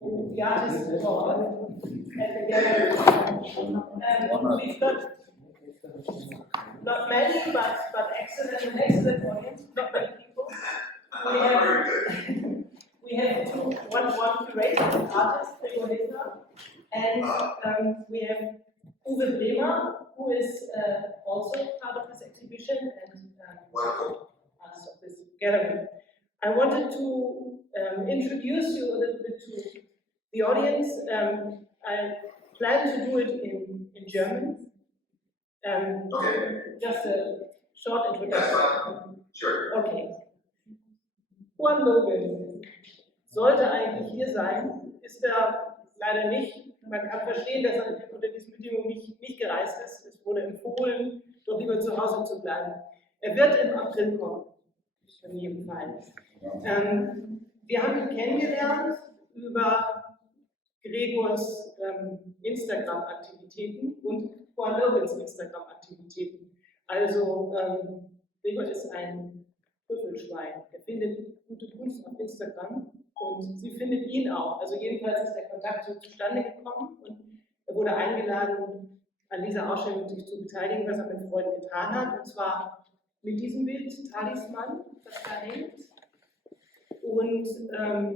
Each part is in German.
the artist hall at the gallery. We've got not many, but an excellent audience, not many people. We have one curator, an artist, Gregor Hiltner, and we have Uwe Bremer, who is also part of this exhibition and artist of this gallery. I wanted to introduce you a little bit to the audience. I plan to do it in German. Just a short introduction. Sure. Okay. Juan Logan sollte eigentlich hier sein, ist er leider nicht. Man kann verstehen, dass er unter diesen Bedingungen nicht gereist ist. Es wurde empfohlen, doch lieber zu Hause zu bleiben. Er wird im April kommen, in jedem Fall. Wir haben ihn kennengelernt über Gregors Instagram-Aktivitäten und Juan Logans Instagram-Aktivitäten. Also Gregor ist ein Trüffelschwein. Er findet gute Kunst auf Instagram und sie findet ihn auch. Also jedenfalls ist der Kontakt so zustande gekommen und er wurde eingeladen, an dieser Ausstellung sich zu beteiligen, was er mit Freude getan hat. Und zwar mit diesem Bild, Talisman, das da hängt. Und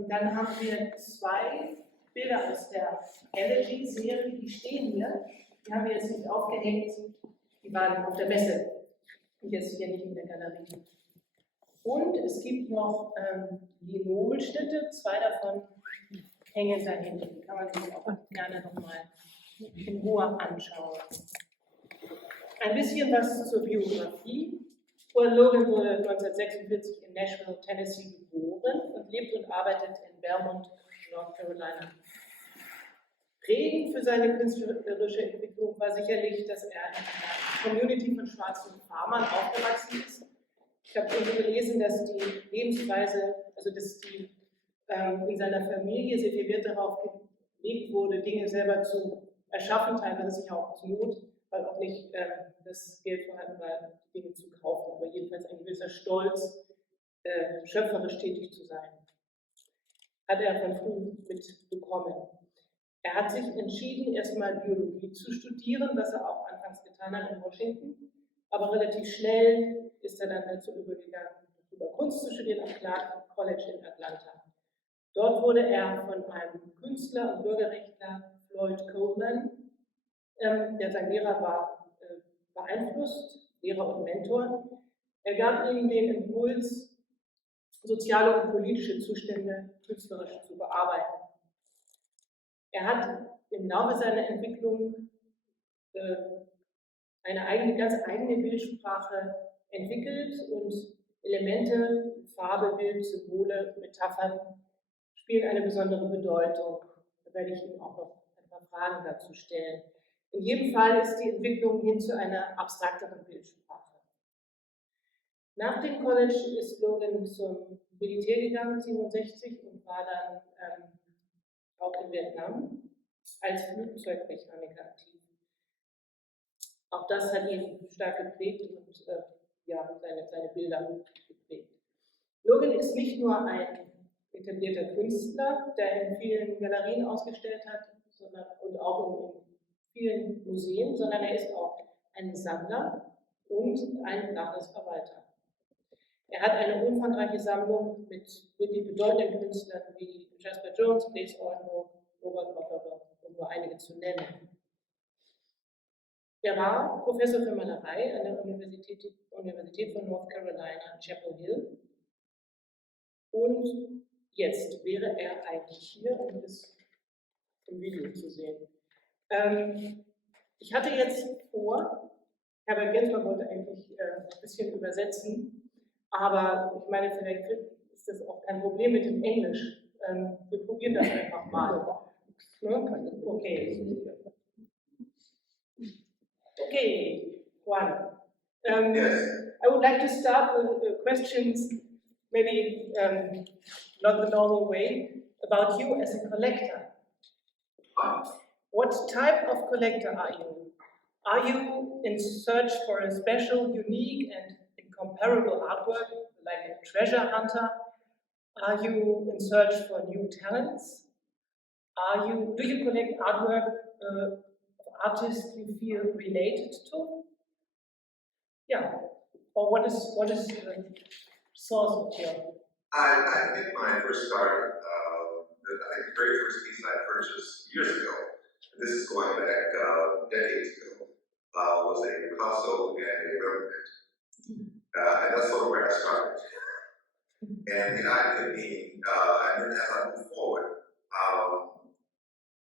dann haben wir zwei Bilder aus der Elegy-Serie, die stehen hier. Die haben wir jetzt nicht aufgehängt, die waren auf der Messe und jetzt hier nicht in der Galerie. Und es gibt noch Linolschnitte, zwei davon hängen da hinten. Die kann man sich auch gerne nochmal in Ruhe anschauen. Ein bisschen was zur Biografie. Juan Logan wurde 1946 in Nashville, Tennessee geboren und lebt und arbeitet in Vermont, North Carolina. Prägend für seine künstlerische Entwicklung war sicherlich, dass er in einer Community von schwarzen Farmern aufgewachsen ist. Ich habe irgendwo gelesen, dass die Lebensweise, also dass die in seiner Familie sehr viel Wert darauf gelegt wurde, Dinge selber zu erschaffen, teilweise sicher auch aus Not, weil auch nicht das Geld vorhanden war, Dinge zu kaufen, aber jedenfalls ein gewisser Stolz, schöpferisch tätig zu sein, hat er von früh mitbekommen. Er hat sich entschieden, erstmal Biologie zu studieren, was er auch anfangs getan hat in Washington, aber relativ schnell ist er dann dazu übergegangen, über Kunst zu studieren am Clark College in Atlanta. Dort wurde er von einem Künstler und Bürgerrechtler, Floyd Coleman, der sein Lehrer war, beeinflusst, Lehrer und Mentor. Er gab ihm den Impuls, soziale und politische Zustände künstlerisch zu bearbeiten. Er hat im Laufe seiner Entwicklung eine ganz eigene Bildsprache entwickelt und Elemente, Farbe, Bild, Symbole, Metaphern spielen eine besondere Bedeutung. Da werde ich ihm auch noch ein paar Fragen dazu stellen. In jedem Fall ist die Entwicklung hin zu einer abstrakteren Bildsprache. Nach dem College ist Logan zum Militär gegangen, 1967, und war dann auch in Vietnam als Flugzeugmechaniker aktiv. Auch das hat ihn stark geprägt und seine Bilder geprägt. Logan ist nicht nur ein etablierter Künstler, der in vielen Galerien ausgestellt hat und auch in vielen Museen, sondern er ist auch ein Sammler und ein Nachlassverwalter. Er hat eine umfangreiche Sammlung mit wirklich bedeutenden Künstlern wie Jasper Jones, Blaise Orno, Robert Motherwell, um nur einige zu nennen. Er war Professor für Malerei an der Universität von North Carolina, Chapel Hill. Und jetzt wäre er eigentlich hier, um das im Video zu sehen. Ich hatte jetzt vor, Herbert Gentner wollte eigentlich ein bisschen übersetzen, aber ich meine, vielleicht ist das auch kein Problem mit dem Englisch. Wir probieren das einfach mal. Okay, Juan. I would like to start with questions, maybe not the normal way, about you as a collector. What type of collector are you? Are you in search for a special, unique, and incomparable artwork, like a treasure hunter? Are you in search for new talents? Do you collect artwork of artists you feel related to? Yeah. Or what is the source of your? I think when I first started, I think the very first piece I purchased years ago, and this is going back decades ago, was a Picasso and a Rembrandt. And that's sort of where I started. And the idea being, and then as I move forward,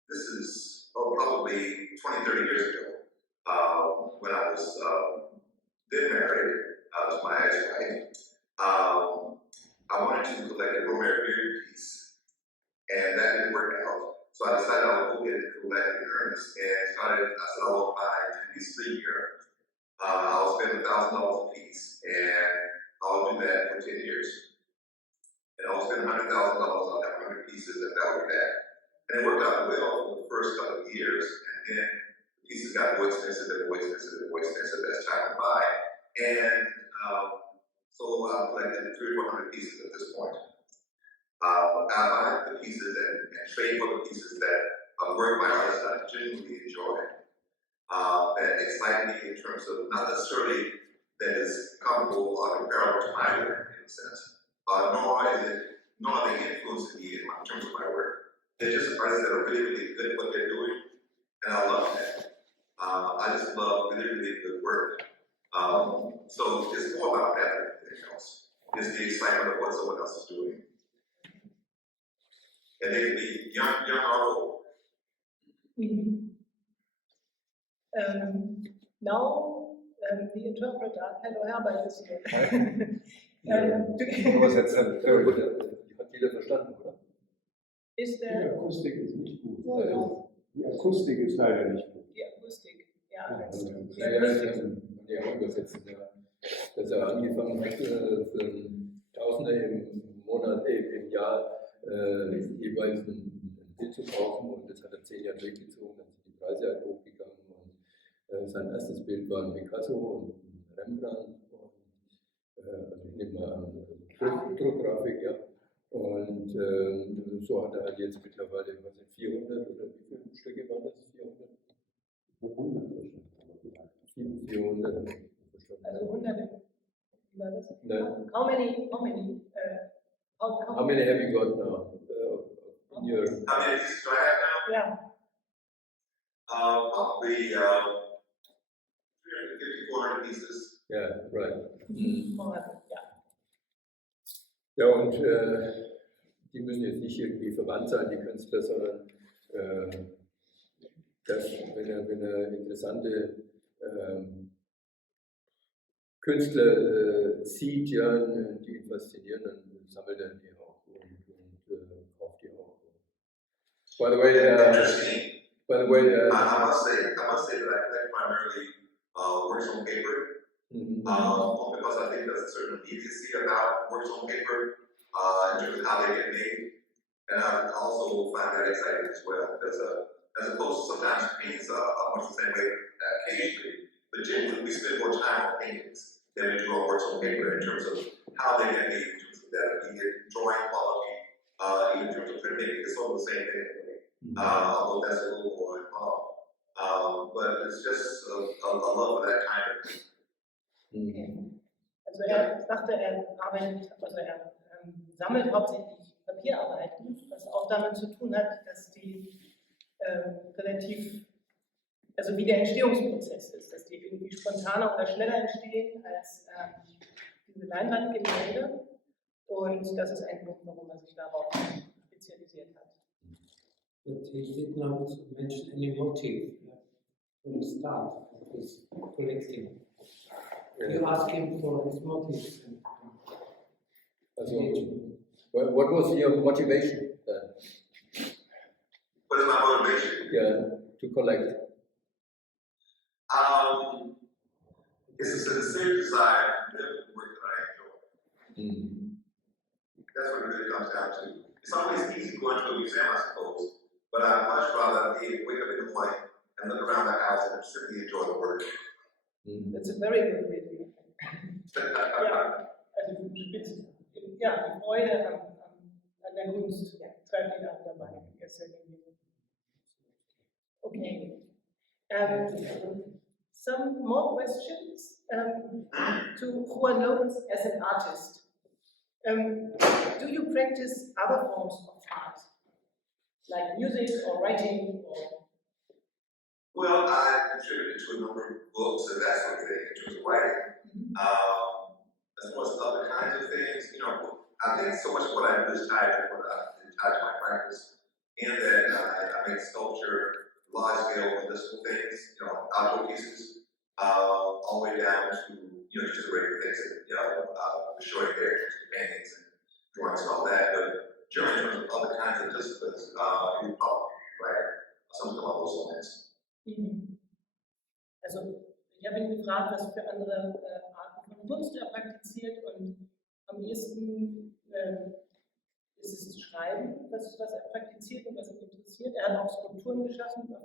this is probably 20, 30 years ago, when I was then married to my ex-wife. I wanted to collect a Bremer period piece, and that didn't work out. So I decided I would go ahead and collect in earnest, and I said I would buy 2 pieces a year. I'll spend $1,000 a piece, and I'll do that for 10 years. And I'll spend $100,000, I'll have 100 pieces, and that would be that. And it worked out well for the first couple of years, and then the pieces got more expensive and more expensive and more expensive as time went by. And so I've collected 300 or 400 pieces at this point. I buy the pieces and trade for the pieces that work by artists that I genuinely enjoy, that excite me in terms of not necessarily that is comparable or comparable to my work in a sense, nor are they influencing me in terms of my work. They're just artists that are really, really good at what they're doing, and I love that. I just love really, really good work. So it's more about that than anything else. It's the excitement of what someone else is doing. And they can be young or old. Now, the interpreter, hello Herbert, is here. Hat jeder verstanden, oder? Ist der? Die Akustik ist nicht gut. Oh. Die Akustik ist leider nicht gut. Die Akustik, ja. Die auch übersetzen, ja. Dass er angefangen hat, für Tausende im Monat, im Jahr jeweils ein Bild zu kaufen, und das hat er 10 Jahre durchgezogen, dann sind die Preise halt hochgegangen, und sein erstes Bild war ein Picasso und ein Rembrandt, und also ich nehme mal an, Druckgrafik, ja. Und so hat er halt jetzt mittlerweile, was sind 400 oder wie viele Stücke waren das? 400? 400. Also 100. No. How many? How many have you got now? In your... How many pieces do I have now? Yeah. Probably 350, 400 pieces. Yeah, right. Ja. Ja, und die müssen jetzt nicht irgendwie verwandt sein, die Künstler, sondern dass, wenn er interessante Künstler sieht, ja, die ihn faszinieren, dann sammelt er die auch und kauft die auch. By the way, I must say that I collect primarily works on paper, because I think there's a certain immediacy about works on paper in terms of how they get made, and I also find that exciting as well, because as opposed to sometimes paintings are much the same way occasionally, but generally we spend more time on paintings than we do on works on paper in terms of how they get made, in terms of that immediate drawing quality, even in terms of printmaking. It's all the same thing, although that's a little more involved. But it's just a love for that kind of thing. Okay. Also er sagte, er arbeitet, also er sammelt hauptsächlich Papierarbeiten, was auch damit zu tun hat, dass die relativ, also wie der Entstehungsprozess ist, dass die irgendwie spontaner oder schneller entstehen als diese Leinwandgemälde, und das ist ein Grund, warum er sich darauf spezialisiert hat. But he did not mention any motive from the start of his collecting. You asked him for his motives. Also, what was your motivation then? What is my motivation? Yeah, to collect. It's a sincere desire to live the work that I enjoy. That's what it really comes down to. It's always easy going to a museum, I suppose, but I'd much rather be able to wake up in the morning and look around the house and simply enjoy the work. That's a very good review. Ja, also ja, die Freude an der Kunst treibt ihn auch dabei. Okay. Some more questions to Juan Logan as an artist. Do you practice other forms of art, like music or writing? Well, I contributed to a number of books and that sort of thing in terms of writing. As well as other kinds of things, I think so much of what I do is tied to my practice. In that I make sculpture, large-scale municipal things, outdoor pieces, all the way down to just the regular things that showing there, paintings and drawings and all that. But generally, in terms of other kinds of disciplines, hip hop, right, something along those lines. Also, ich habe ihn gefragt, was für andere Arten von Kunst er praktiziert, und am ehesten ist es das Schreiben, was er praktiziert und was ihn interessiert. Er hat auch Skulpturen geschaffen, ja.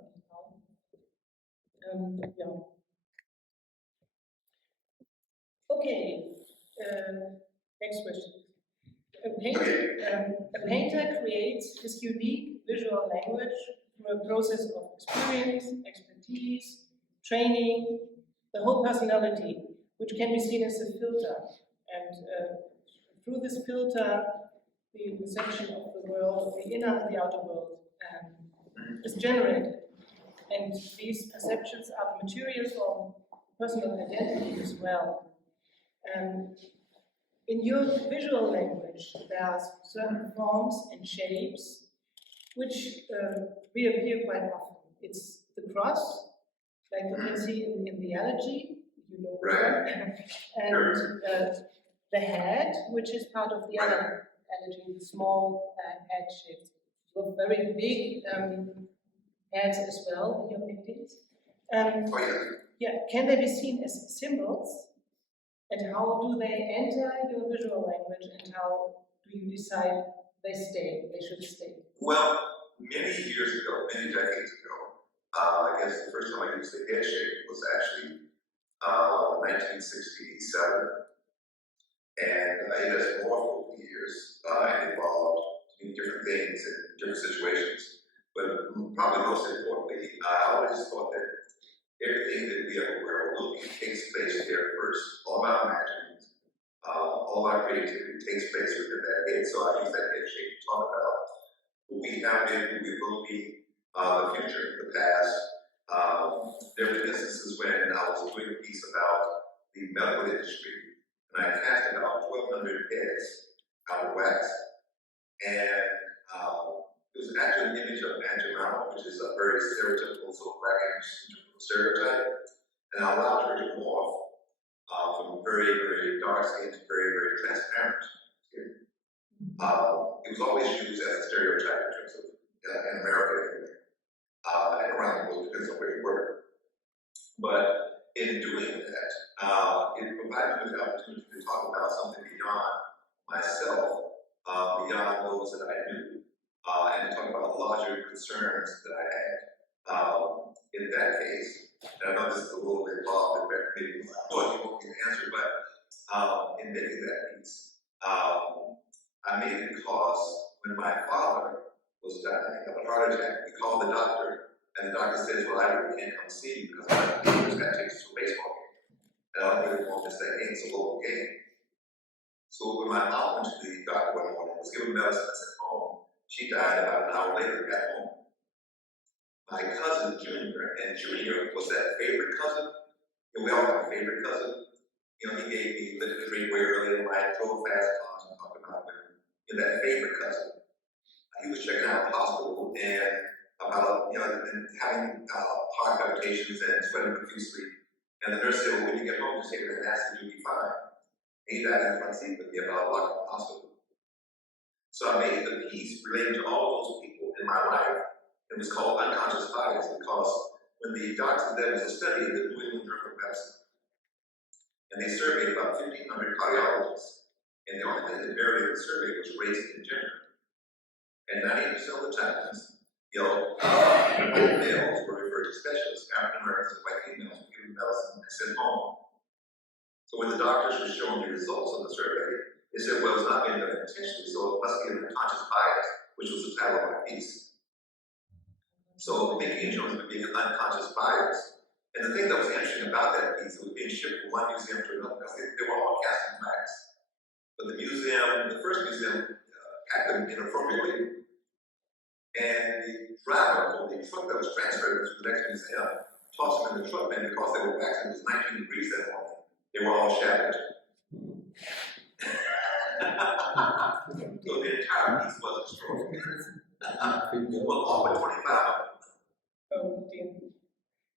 Okay, next question. A painter creates his unique visual language through a process of experience, expertise, training, the whole personality, which can be seen as a filter. And through this filter, the perception of the world, the inner and the outer world, is generated. And these perceptions are the material for personal identity as well. In your visual language, there are certain forms and shapes which reappear quite often. It's the cross, like you can see in the elegy, and the head, which is part of the other elegy, the small head shapes. So very big heads as well in your paintings. Yeah, can they be seen as symbols? And how do they enter your visual language, and how do you decide they should stay? Well, many years ago, many decades ago, I guess the first time I used the head shape was actually 1967. And it has morphed over the years and evolved in different things and different situations. But probably most importantly, I always thought that everything that we ever wear will takes place there first. All our imaginings, all our creativity takes place within that head. So I use that head shape to talk about who we have been, who we will be, the future, the past. There were instances when I was doing a piece about the medical industry, and I cast about 1,200 heads out of wax. And it was actually an image of Angela, which is a very stereotypical, sort of bragging stereotype. And I allowed her to morph from very, very dark skin to very, very transparent skin. It was always used as a stereotype in terms of, in America anyway, and around the world, depends on where you were. But in doing that, it provided me the opportunity to talk about something beyond myself, beyond those that I knew, and to talk about larger concerns that I had. In that case, and I know this is a little bit involved in maybe what you won't get an answer, but in making that piece, I made it because when my father was dying of a heart attack, we called the doctor, and the doctor says, well, I really can't come see you because my just got tickets to a baseball game. And I don't really want to miss that game, it's a local game. So when my mom went to the doctor one morning, was given medicine and sent home, she died about an hour later back home. My cousin Junior, and Junior was that favorite cousin. And we all have a favorite cousin. He gave me liquor to drink way early in life, drove fast cars and talked about women. And that favorite cousin, he was checking out the hospital and about, and having heart palpitations and sweating profusely. And the nurse said, well, when you get home, just take an acid, you'll be fine. And he died in the front seat with me about a block from the hospital. So I made the piece relating to all those people in my life. It was called Unconscious Bias because when the doctors, there was a study in the New England Journal of Medicine, and they surveyed about 1,500 cardiologists, and the only thing that varied in the survey was race and gender. And 90% of the times, white males were referred to specialists, African Americans and white females were given medicine and sent home. So when the doctors were showing the results of the survey, they said, well, it's not being done intentionally, so it must be an unconscious bias, which was the title of my piece. So thinking in terms of being an unconscious bias. And the thing that was interesting about that piece, it was being shipped from one museum to another, because they were all casting flags. But the museum, the first museum, packed them inappropriately. And the driver of the truck that was transferred to the next museum tossed them in the truck, and because they were waxed, it was 19 degrees that morning. They were all shattered. So the entire piece was destroyed. Well, all but 25 of them. Oh, dear.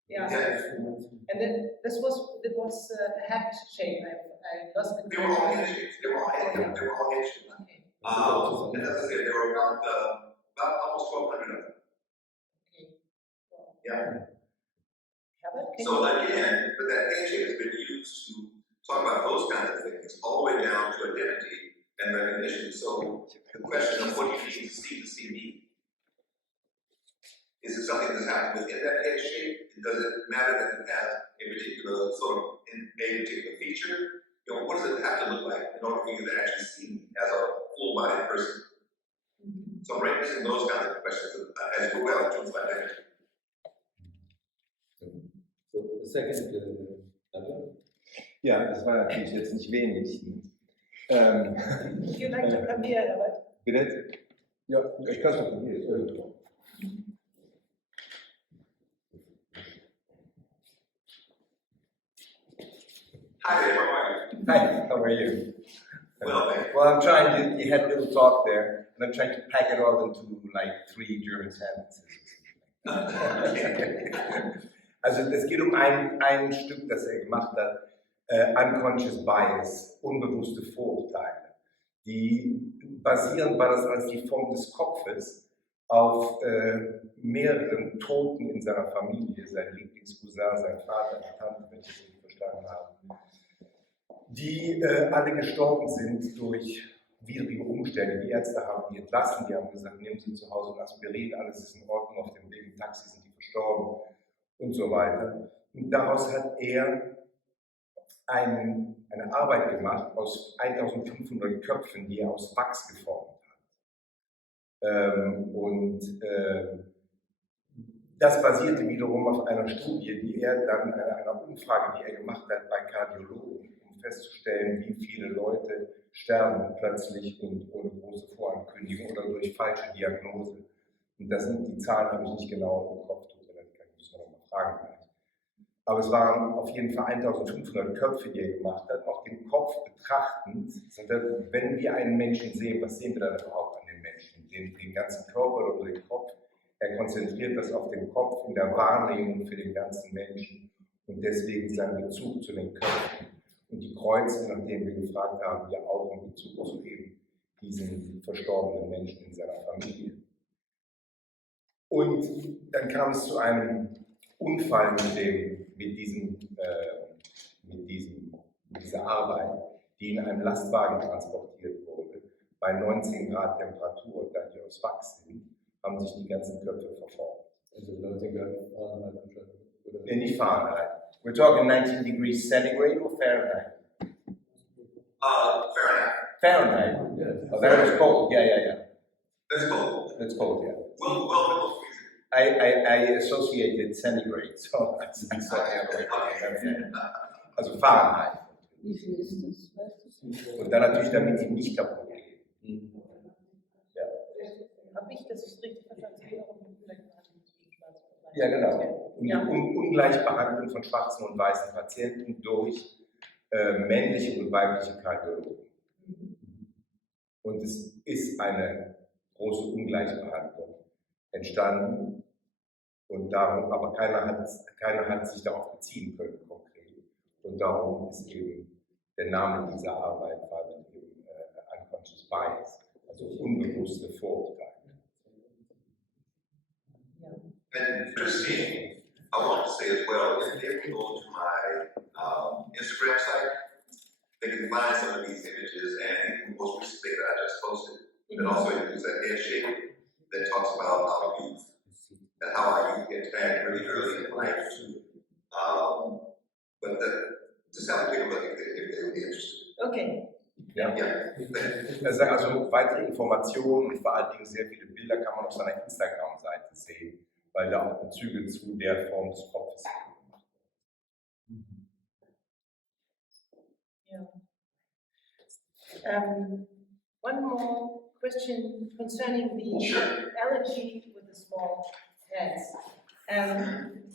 Yeah. Yeah. And then it was a hat shape. I lost the. They were all head shapes. They were all head shapes. Okay. And as I said, there were about almost 1,200 of them. Okay. Well, Yeah. Herbert, can So you- again, but that head shape has been used to talk about those kinds of things, all the way down to identity and recognition. So the question of what do you need to see me? Is it something that's happening within that head shape? Does it matter that it has a particular sort of a particular feature? You know, what does it have to look like in order for you to actually see me as a full-bodied person? So I'm raising those kinds of questions as well in terms of identity. So, the second, Ja, das war natürlich jetzt nicht wenig. Would you like to come here, Herbert? Bitte? Ja, ich kann es doch von hier. Hi there, how are you? Hi, how are you? Well, thank you. Well, I'm trying to, you had a little talk there, and I'm trying to pack it all into like 3 German sentences. Also es geht um ein Stück, das gemacht hat, Unconscious Bias, unbewusste Vorurteile. Die basierend war das als die Form des Kopfes auf mehreren Toten in seiner Familie, sein Lieblingscousin, sein Vater, die Tante, wenn ich das richtig verstanden habe, die alle gestorben sind durch widrige Umstände. Die Ärzte haben die entlassen, die haben gesagt, nehmen Sie zu Hause ein Aspirin, alles ist in Ordnung, auf dem Weg im Taxi sind die verstorben und so weiter. Und daraus hat er eine Arbeit gemacht aus 1500 Köpfen, die er aus Wachs geformt hat. Das basierte wiederum auf einer Studie, die er dann, einer Umfrage, die er gemacht hat bei Kardiologen, um festzustellen, wie viele Leute sterben plötzlich und ohne große Vorankündigung oder durch falsche Diagnose. Und das sind die Zahlen, habe ich nicht genau im Kopf, vielleicht kann ich das noch mal fragen gleich. Aber es waren auf jeden Fall 1500 Köpfe, die er gemacht hat. Auch den Kopf betrachtend, wenn wir einen Menschen sehen, was sehen wir dann überhaupt an den Menschen? Den ganzen Körper oder den Kopf? Er konzentriert das auf den Kopf in der Wahrnehmung für den ganzen Menschen und deswegen seinen Bezug zu den Köpfen. Und die Kreuze, nachdem wir gefragt haben, ja auch in Bezug zu eben diesen verstorbenen Menschen in seiner Familie. Und dann kam es zu einem Unfall mit dieser Arbeit, die in einem Lastwagen transportiert wurde, bei 19 Grad Temperatur, da die aus Wachs sind, haben sich die ganzen Köpfe verformt. also 19 Grad Fahrenheit wahrscheinlich. Nee, nicht Fahrenheit. We're talking 19 degrees centigrade or Fahrenheit? Fahrenheit. Fahrenheit. Yes. Oh, that was cold. Yeah. That's cold. That's cold, yeah. Well below freezing. I associated centigrade, so that's the other way around. Also Fahrenheit. Wie viel ist das? Weißt du? Und dann natürlich, damit die nicht kaputt gehen. Habe ich das richtig verstanden? Ja, genau. Und die Ungleichbehandlung von schwarzen und weißen Patienten durch männliche und weibliche Kardiologen. Und es ist eine große Ungleichbehandlung entstanden. Und darum, aber keiner hat sich darauf beziehen können, konkret. Und darum ist eben der Name dieser Arbeit war dann eben Unconscious Bias, also unbewusste Vorurteile. And Christine, I want to say as well, if they go to my Instagram site, they can find some of these images and the most recent thing that I just posted. That also includes that head shape that talks about our youth and how our youth get tagged really early in life. But just have to take a look if they would be interested. Okay. Ja. Yeah. Also weitere Informationen und vor allen Dingen sehr viele Bilder kann man auf seiner Instagram-Seite sehen. weil da auch Bezüge zu der Form des Kopfes gemacht werden. One more question concerning the elegy with the small heads.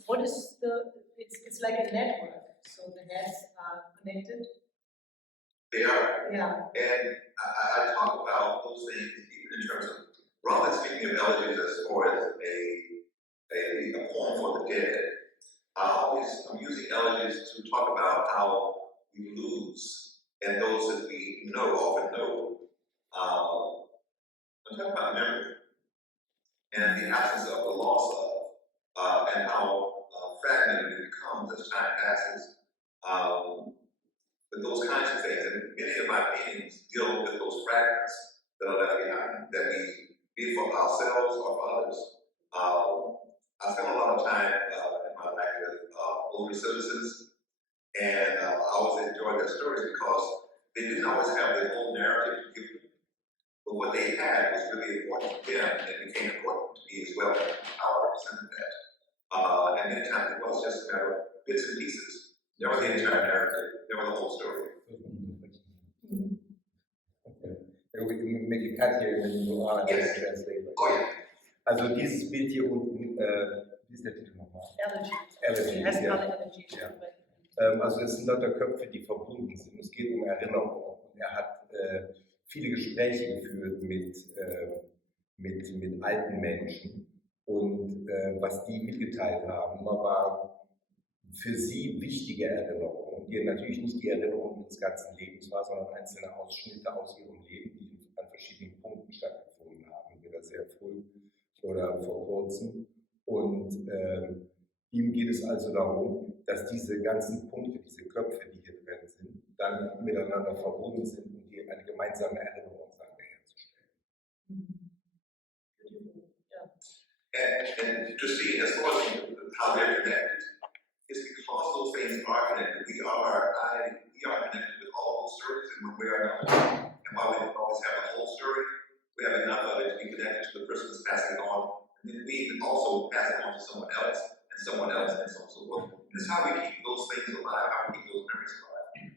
What is it's like a network, so the heads are connected? They are. Yeah. And I talk about those things even in terms of, rather than speaking of elegies as far as a poem for the dead, I'm using elegies to talk about how we lose, and those that we know, often know. I'm talking about memory, and the absence of, the loss of, and how fragmented it becomes as time passes. But those kinds of things, and many of my paintings deal with those fragments that are left behind, that we, be it for ourselves or for others. I spent a lot of time in my life with older citizens, and I always enjoyed their stories because they didn't always have their own narrative to give them. But what they had was really important to them, and it became important to me as well. I represented that. And many times it was just a matter of bits and pieces. Never the entire narrative, never the whole story. We make a cut here and then you are the translator. Oh, yeah. Also dieses Bild hier unten, wie ist der Titel nochmal? Elegy. Has ja. another elegy. Ja. Also es sind lauter Köpfe, die verbunden sind. Es geht um Erinnerung. Und er hat viele Gespräche geführt mit alten Menschen. Und was die mitgeteilt haben, war für sie wichtige Erinnerungen, die natürlich nicht die Erinnerungen ihres ganzen Lebens war, sondern einzelne Ausschnitte aus ihrem Leben, die an verschiedenen Punkten stattgefunden haben, entweder sehr früh oder vor kurzem. Und ihm geht es also darum, dass diese ganzen Punkte, diese Köpfe, die hier drin sind, dann miteinander verbunden sind und die eine gemeinsame Erinnerung herzustellen. And to see as far as how they're connected, it's because those things are connected. We are connected with all those stories in one way or another. And while we don't always have the whole story, we have enough of it to be connected to the person who's passing it on. And then we also pass it on to someone else, and someone else, and so on and so forth. It's how we keep those things alive, how we keep those memories alive.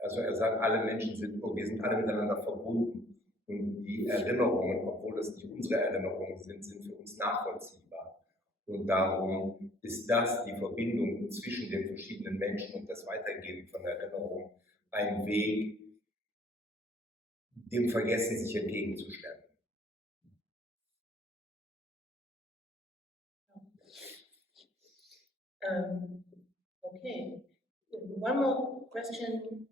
Also er sagt, alle Menschen wir sind alle miteinander verbunden. Und die Erinnerungen, obwohl das nicht unsere Erinnerungen sind für uns nachvollziehbar. Und darum ist das die Verbindung zwischen den verschiedenen Menschen und das Weitergeben von Erinnerungen ein Weg, dem Vergessen sich entgegenzustellen. Okay. One more question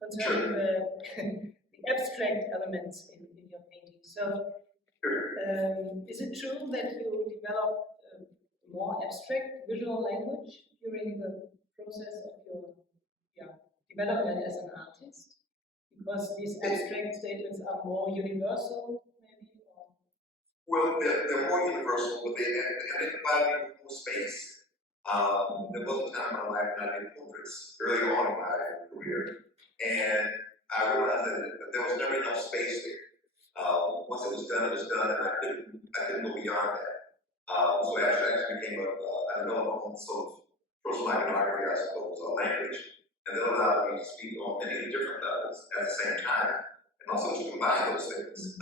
concerning the abstract elements in your painting. So, is it true that you develop more abstract visual language during the process of your development as an artist? Because these abstract statements are more universal, maybe? Or? Well, they're more universal, but they provide me more space. There was a time in my life when I did portraits early on in my career, and I realized that there was never enough space there. Once it was done, and I couldn't go beyond that. So abstraction became a sort of personal iconography, I suppose, or language, and that allowed me to speak on many different levels at the same time, and also to combine those things.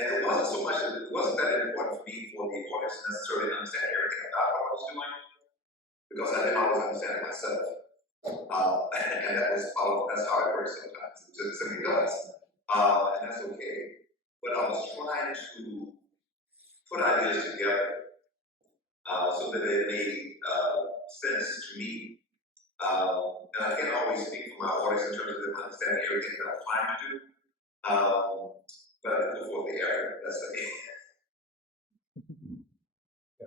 And it wasn't that important for me for the audience to necessarily understand everything about what I was doing, because I didn't always understand it myself. And that's how it works sometimes. It simply does. And that's okay. But I was trying to put ideas together so that they made sense to me. And I can't always speak for my audience in terms of them understanding everything that I'm trying to do. But I go for the effort, that's the aim. Ja.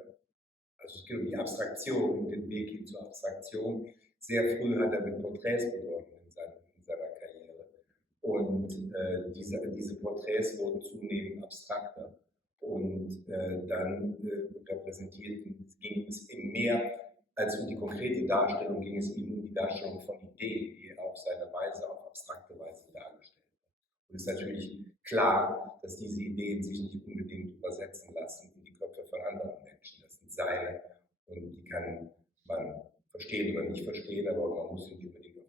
Also es geht um die Abstraktion, den Weg hin zur Abstraktion. Sehr früh hat er mit Porträts begonnen in seiner Karriere. Und diese Porträts wurden zunehmend abstrakter. Und dann ging es ihm mehr als um die konkrete Darstellung, ging es ihm um die Darstellung von Ideen, die er auf seine Weise, auf abstrakte Weise dargestellt hat. Und es ist natürlich klar, dass diese Ideen sich nicht unbedingt übersetzen lassen in die Köpfe von anderen Menschen. Das sind seine und die kann man verstehen oder nicht verstehen, aber man muss sie nicht unbedingt auf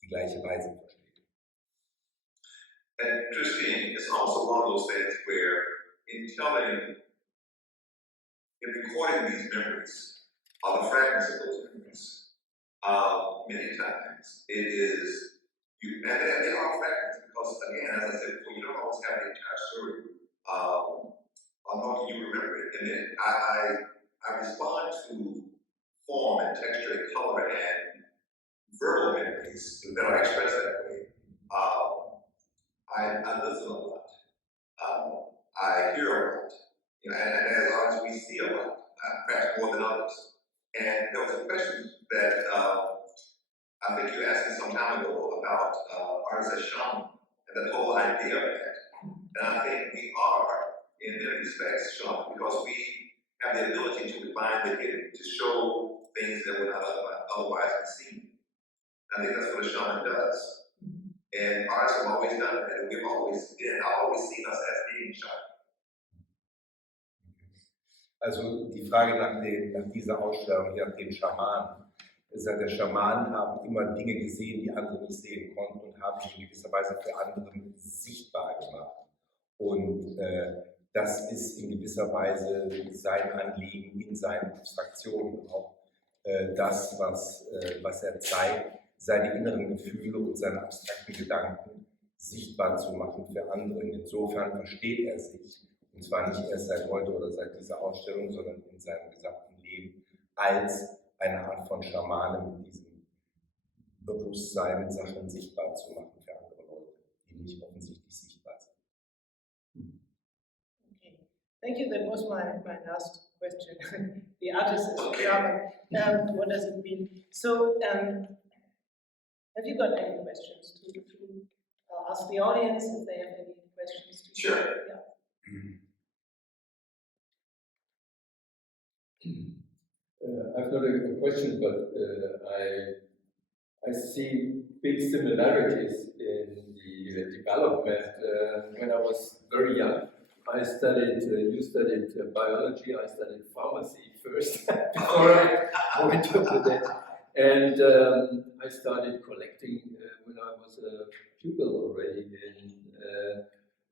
die gleiche Weise verstehen. And Christine, it's also one of those things where in recording these memories, or the fragments of those memories, many times it is, and they are fragments because, again, as I said before, you don't always have the entire story, nor can you remember it. And then I respond to form and texture and color and verbal memories that are expressed that way. I listen a lot. I hear a lot. And as artists, we see a lot, perhaps more than others. And there was a question that I think you asked me some time ago about artists as Shaman and the whole idea of that. And I think we are, in many respects, Shaman, because we have the ability to define the hidden, to show things that would not otherwise be seen. I think that's what a shaman does. And artists have always done it, and I've always seen us as being shaman. Also die Frage nach dieser Ausstellung, nach dem Schaman, ist ja, der Schamanen haben immer Dinge gesehen, die andere nicht sehen konnten und haben sie in gewisser Weise für andere sichtbar gemacht. Und das ist in gewisser Weise sein Anliegen in seinen Abstraktionen auch. Das, was er zeigt, seine inneren Gefühle und seine abstrakten Gedanken sichtbar zu machen für andere. Insofern versteht er sich, und zwar nicht erst seit heute oder seit dieser Ausstellung, sondern in seinem gesamten Leben, als eine Art von Schamane mit diesem Bewusstsein, Sachen sichtbar zu machen für andere Leute, die nicht offensichtlich sichtbar sind. Okay, thank you. That was my last question. The artist is Shaman. What does it mean? So, have you got any questions to ask the audience if they have any questions? Sure. Yeah. I've not a question, but I see big similarities in the development. When I was very young, I studied, you studied biology, I studied pharmacy first, before I went to that. And I started collecting when I was a pupil already.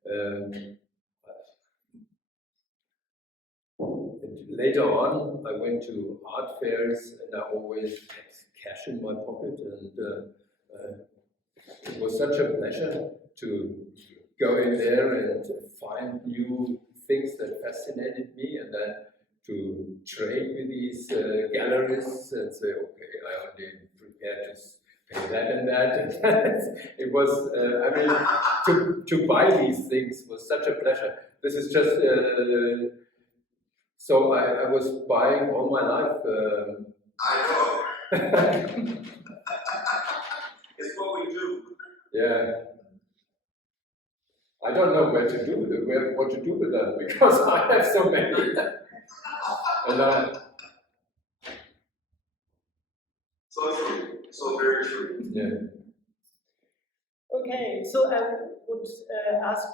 And later on, I went to art fairs, and I always had cash in my pocket, and it was such a pleasure to go in there and find new things that fascinated me, and then to trade with these galleries and say, okay, I only prepared to pay that and that. It was, I mean, to buy these things was such a pleasure. This is just, so I was buying all my life. I know. It's what we do. Yeah. I don't know what to do with them, because I have so many. And so true, so very true. Yeah. Okay, so I would ask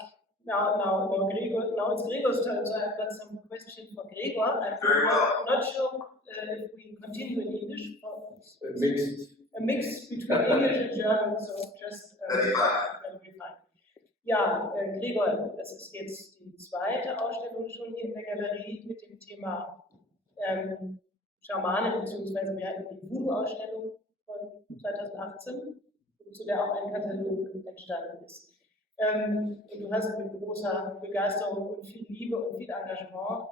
now Gregor. Now it's Gregor's turn, so I've got some questions for Gregor. I'm Very well. not sure if we continue in English. Mixed. A mix between English and German, so just That'll be fine. that'll be fine. Ja, Gregor, das ist jetzt die zweite Ausstellung schon hier in der Galerie mit dem Thema Schamanen, beziehungsweise wir hatten die Voodoo-Ausstellung von 2018, zu der auch ein Katalog entstanden ist. Und du hast mit großer Begeisterung und viel Liebe und viel Engagement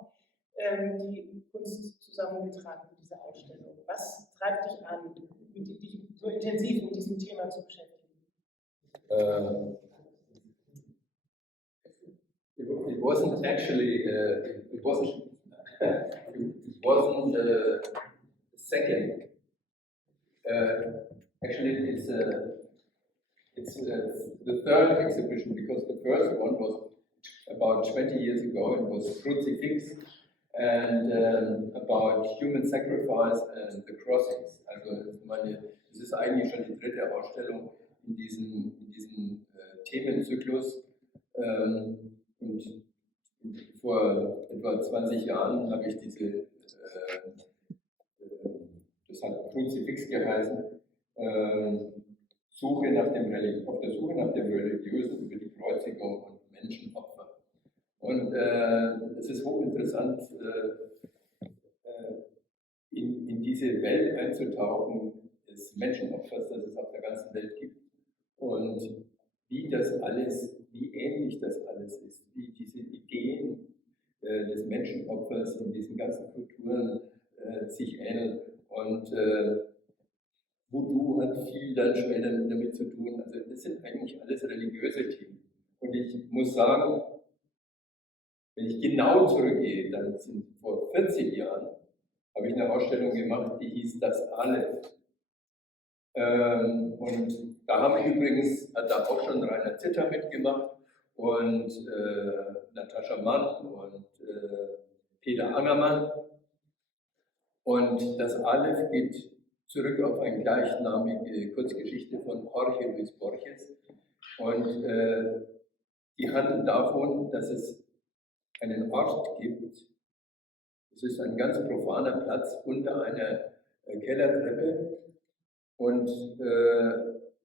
die Kunst zusammengetragen für diese Ausstellung. Was treibt dich an, dich so intensiv mit diesem Thema zu beschäftigen? It wasn't actually, it wasn't the second. Actually, it's the third exhibition, because the first one was about 20 years ago. It was Crucifix and about human sacrifice and the crossings. Also es ist eigentlich schon die dritte Ausstellung in diesem Themenzyklus. Und vor etwa 20 Jahren habe ich diese, das hat Kruzifix geheißen, auf der Suche nach dem Religiösen über die Kreuzigung und Menschenopfer. Und es ist hochinteressant, in diese Welt einzutauchen, des Menschenopfers, das es auf der ganzen Welt gibt. Und wie ähnlich das alles ist, wie diese Ideen des Menschenopfers in diesen ganzen Kulturen sich ähneln. Und Voodoo hat viel dann später damit zu tun. Also das sind eigentlich alles religiöse Themen. Und ich muss sagen, wenn ich genau zurückgehe, dann sind vor 40 Jahren, habe ich eine Ausstellung gemacht, die hieß Das Aleph. Und da haben übrigens, hat da auch schon Rainer Zitter mitgemacht und Natascha Mann und Peter Angermann. Und das Aleph geht zurück auf eine gleichnamige Kurzgeschichte von Jorge Luis Borges. Und die handelt davon, dass es einen Ort gibt, es ist ein ganz profaner Platz unter einer Kellertreppe. Und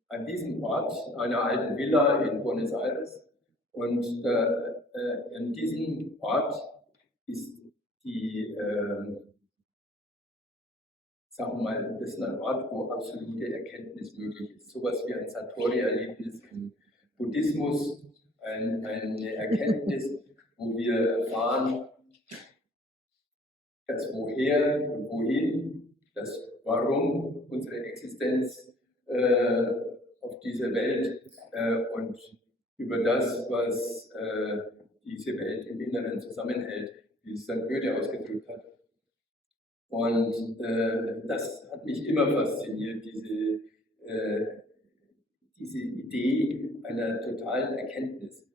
an diesem Ort, einer alten Villa in Buenos Aires, und an diesem Ort ist die, sagen wir mal, das ist ein Ort, wo absolute Erkenntnis möglich ist. Sowas wie ein Satori-Erlebnis im Buddhismus, eine Erkenntnis, wo wir erfahren, das Woher und Wohin, das Warum unsere Existenz auf dieser Welt und über das, was diese Welt im Inneren zusammenhält, wie es dann Goethe ausgedrückt hat. Und das hat mich immer fasziniert, diese Idee einer totalen Erkenntnis,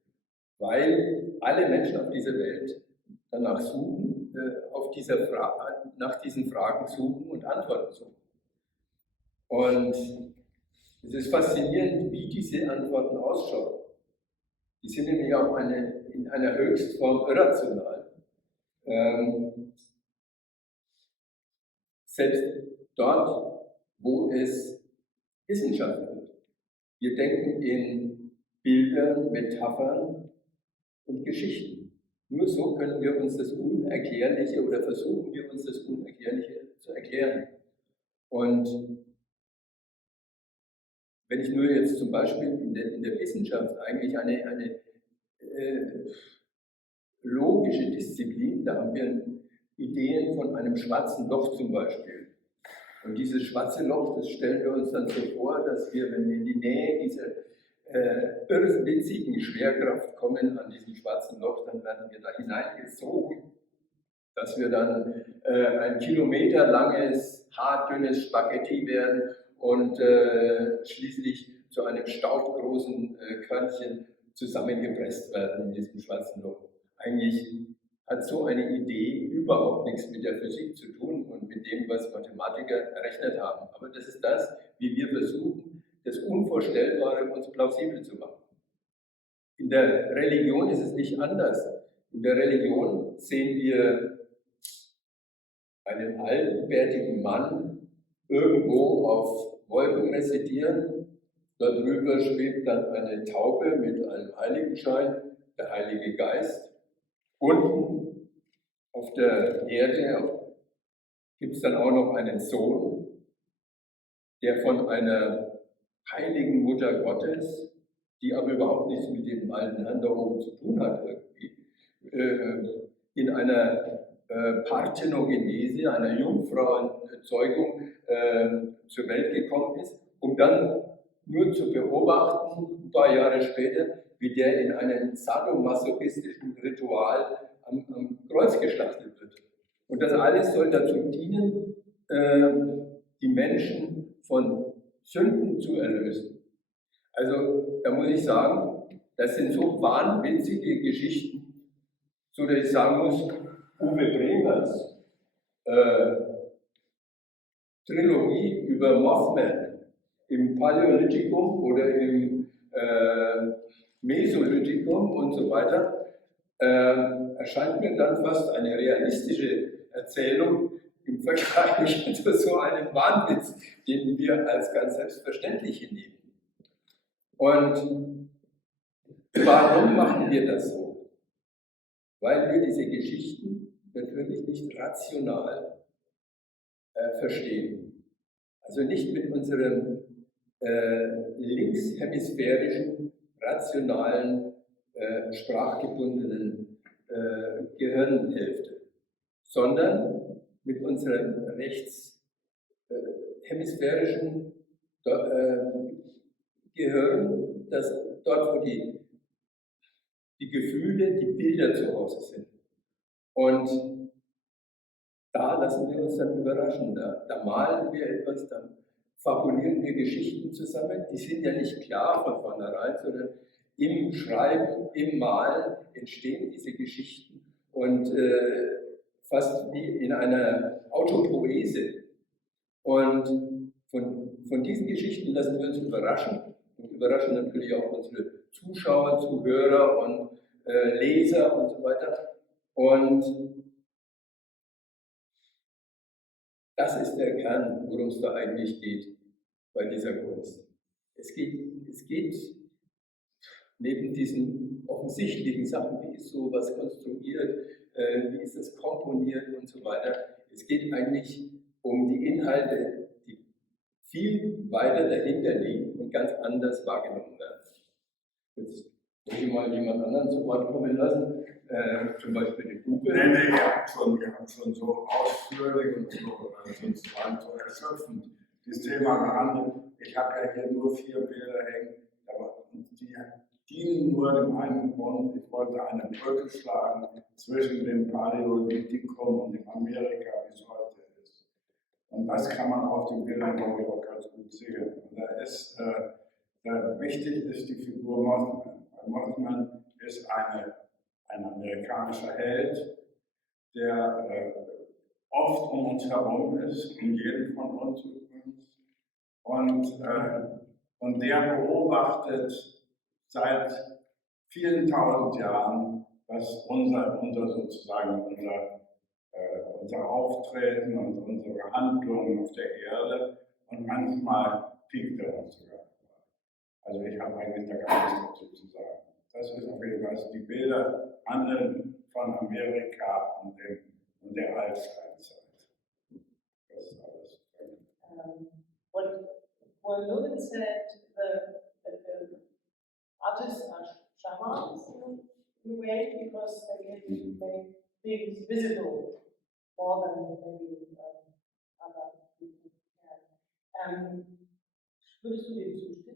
weil alle Menschen auf dieser Welt danach suchen, nach diesen Fragen suchen und Antworten suchen. Und es ist faszinierend, wie diese Antworten ausschauen. Die sind nämlich auch in einer Höchstform irrational. Selbst dort, wo es Wissenschaft wird. Wir denken in Bildern, Metaphern und Geschichten. Nur so können wir uns das Unerklärliche oder versuchen wir uns das Unerklärliche zu erklären. Und wenn ich nur jetzt zum Beispiel in der Wissenschaft eigentlich eine logische Disziplin, da haben wir Ideen von einem schwarzen Loch zum Beispiel. Und dieses schwarze Loch, das stellen wir uns dann so vor, dass wir, wenn wir in die Nähe dieser irrwitzigen Schwerkraft kommen an diesem schwarzen Loch, dann werden wir da hineingezogen, dass wir dann ein kilometerlanges, haardünnes Spaghetti werden und schließlich zu einem staubgroßen Körnchen zusammengepresst werden in diesem schwarzen Loch. Eigentlich hat so eine Idee überhaupt nichts mit der Physik zu tun und mit dem, was Mathematiker errechnet haben. Aber das ist das, wie wir versuchen, das Unvorstellbare uns plausibel zu machen. In der Religion ist es nicht anders. In der Religion sehen wir einen allbärtigen Mann irgendwo auf Wolken residieren. Darüber schwebt dann eine Taube mit einem Heiligenschein, der Heilige Geist. Unten auf der Erde gibt es dann auch noch einen Sohn, der von einer heiligen Mutter Gottes, die aber überhaupt nichts mit dem alten Herrn da oben zu tun hat, irgendwie, in einer Parthenogenese, einer Jungfrauenzeugung zur Welt gekommen ist, um dann nur zu beobachten, ein paar Jahre später, wie der in einem sadomasochistischen Ritual am Kreuz geschlachtet wird. Und das alles soll dazu dienen, die Menschen von Sünden zu erlösen. Also da muss ich sagen, das sind so wahnwitzige Geschichten, so dass ich sagen muss, Uwe Bremers Trilogie über Mothman im Paläolithikum oder im Mesolithikum und so weiter, erscheint mir dann fast eine realistische Erzählung im Vergleich zu so einem Wahnwitz, den wir als ganz selbstverständlich hinnehmen. Und warum machen wir das so? Weil wir diese Geschichten natürlich nicht rational verstehen. Also nicht mit unserem linkshemisphärischen, rationalen, sprachgebundenen Gehirnhälfte, sondern mit unserem rechtshhemisphärischen Gehirn, das dort, wo die Gefühle, die Bilder zu Hause sind. Und da lassen wir uns dann überraschen. Da malen wir etwas, da fabulieren wir Geschichten zusammen. Die sind ja nicht klar von vornherein, sondern im Schreiben, im Malen entstehen diese Geschichten und fast wie in einer Autopoese. Und von diesen Geschichten lassen wir uns überraschen und überraschen natürlich auch unsere Zuschauer, Zuhörer und Leser und so weiter. Und das ist der Kern, worum es da eigentlich geht bei dieser Kunst. Es geht neben diesen offensichtlichen Sachen, wie ist sowas konstruiert, wie ist das komponiert und so weiter. Es geht eigentlich um die Inhalte, die viel weiter dahinter liegen und ganz anders wahrgenommen werden. Jetzt muss ich mal jemand anderen zu Wort kommen lassen, zum Beispiel den Uwe. Nee, wir haben schon so ausführlich und sozusagen so erschöpfend das Thema behandelt. Ich habe ja hier nur 4 Bilder hängen, aber die dienen nur dem einen Grund. Ich wollte eine Brücke schlagen zwischen dem Paläolithikum und dem Amerika, wie es heute ist. Und das kann man auf den Bildern, glaube ich, auch ganz gut sehen. Und da ist, wichtig ist die Figur Mothman. Mothman ist ein amerikanischer Held, der oft um uns herum ist, um jeden von uns übrigens. Und der beobachtet seit vielen tausend Jahren, was unser Auftreten und unsere Handlungen auf der Erde, und manchmal piekt er uns sogar. Also ich habe eigentlich da gar nichts dazu zu sagen. Das ist auf jeden Fall die Bilder von Amerika und der Altsteinzeit. Das ist alles. What Juan Logan said, the artists are shamans in a way because they can make things visible more than maybe other people can. Würdest du dem zustimmen?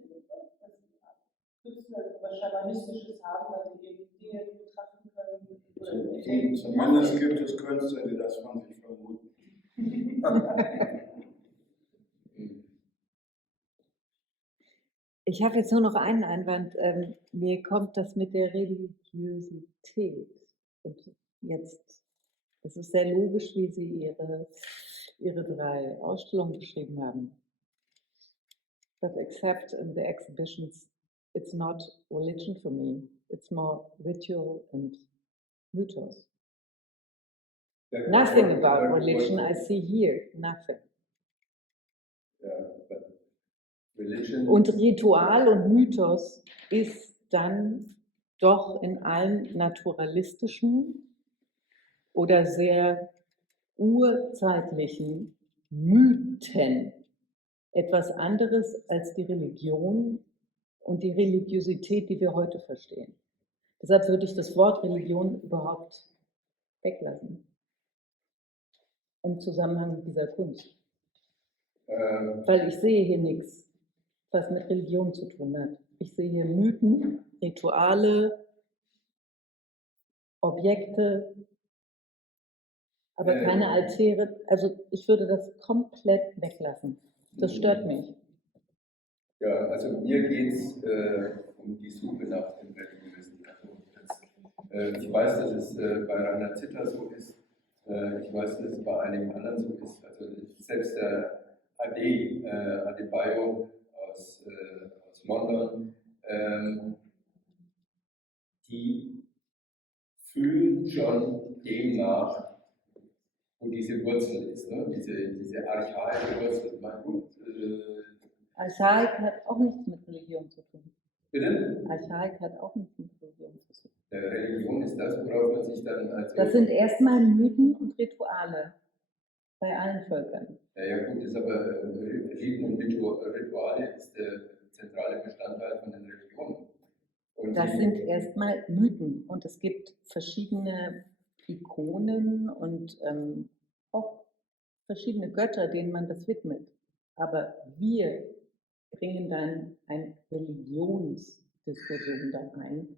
Würdest du etwas Schamanistisches haben, weil sie eben Dinge betrachten können? Zumindest gibt es Künstler, die das von sich vermuten. Ich habe jetzt nur noch einen Einwand. Mir kommt das mit der Religiosität. Und jetzt, es ist sehr logisch, wie Sie Ihre 3 Ausstellungen beschrieben haben. But except in the exhibitions, it's not religion for me. It's more ritual and mythos. Nothing about religion I see here. Nothing. Religion. Und Ritual und Mythos ist dann doch in allen naturalistischen oder sehr urzeitlichen Mythen etwas anderes als die Religion und die Religiosität, die wir heute verstehen. Deshalb würde ich das Wort Religion überhaupt weglassen im Zusammenhang mit dieser Kunst. Weil ich sehe hier nichts, was mit Religion zu tun hat. Ich sehe hier Mythen, Rituale, Objekte, aber keine Altäre. Also ich würde das komplett weglassen. Das stört mich. Ja, also mir geht es um die Suche nach dem Religiösen. Also ich weiß, dass es bei Rainer Zitter so ist. Ich weiß, dass es bei einigen anderen so ist. Also selbst der Adebayo aus London, die fühlen schon dem nach, wo diese Wurzel ist, ne? diese archaische Wurzel. Na gut, Archaik hat auch nichts mit Religion zu tun. bitte? Archaik hat auch nichts mit Religion zu tun. Religion ist das, worauf man sich dann also... Das sind erstmal Mythen und Rituale bei allen Völkern. Ja gut, das ist aber Riten und Rituale ist der zentrale Bestandteil von den Religionen. Und Das sind erstmal Mythen und es gibt verschiedene Ikonen und auch verschiedene Götter, denen man das widmet. Aber wir bringen dann eine Religionsdiskussion da ein,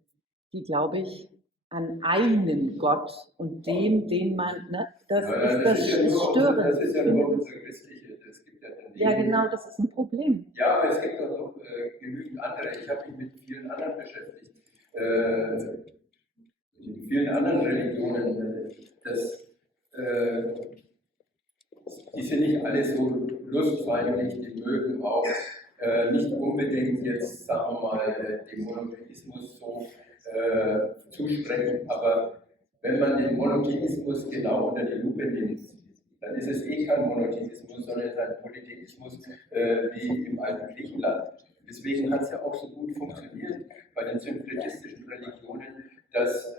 die, glaube ich, an einen Gott und dem, den man, ne, das ist störend. Das ist ja nur unser christliche, das gibt ja daneben. Ja, genau, das ist ein Problem. Ja, aber es gibt auch noch genügend andere. Ich habe mich mit vielen anderen beschäftigt. Mit vielen anderen Religionen. Die sind nicht alle so lustfeindlich, die mögen auch nicht unbedingt jetzt, sagen wir mal, dem Monotheismus so zusprechen, aber wenn man den Monotheismus genau unter die Lupe nimmt, dann ist es kein Monotheismus, sondern es ist ein Polytheismus wie im alten Griechenland. Deswegen hat es ja auch so gut funktioniert bei den synkretistischen Religionen, dass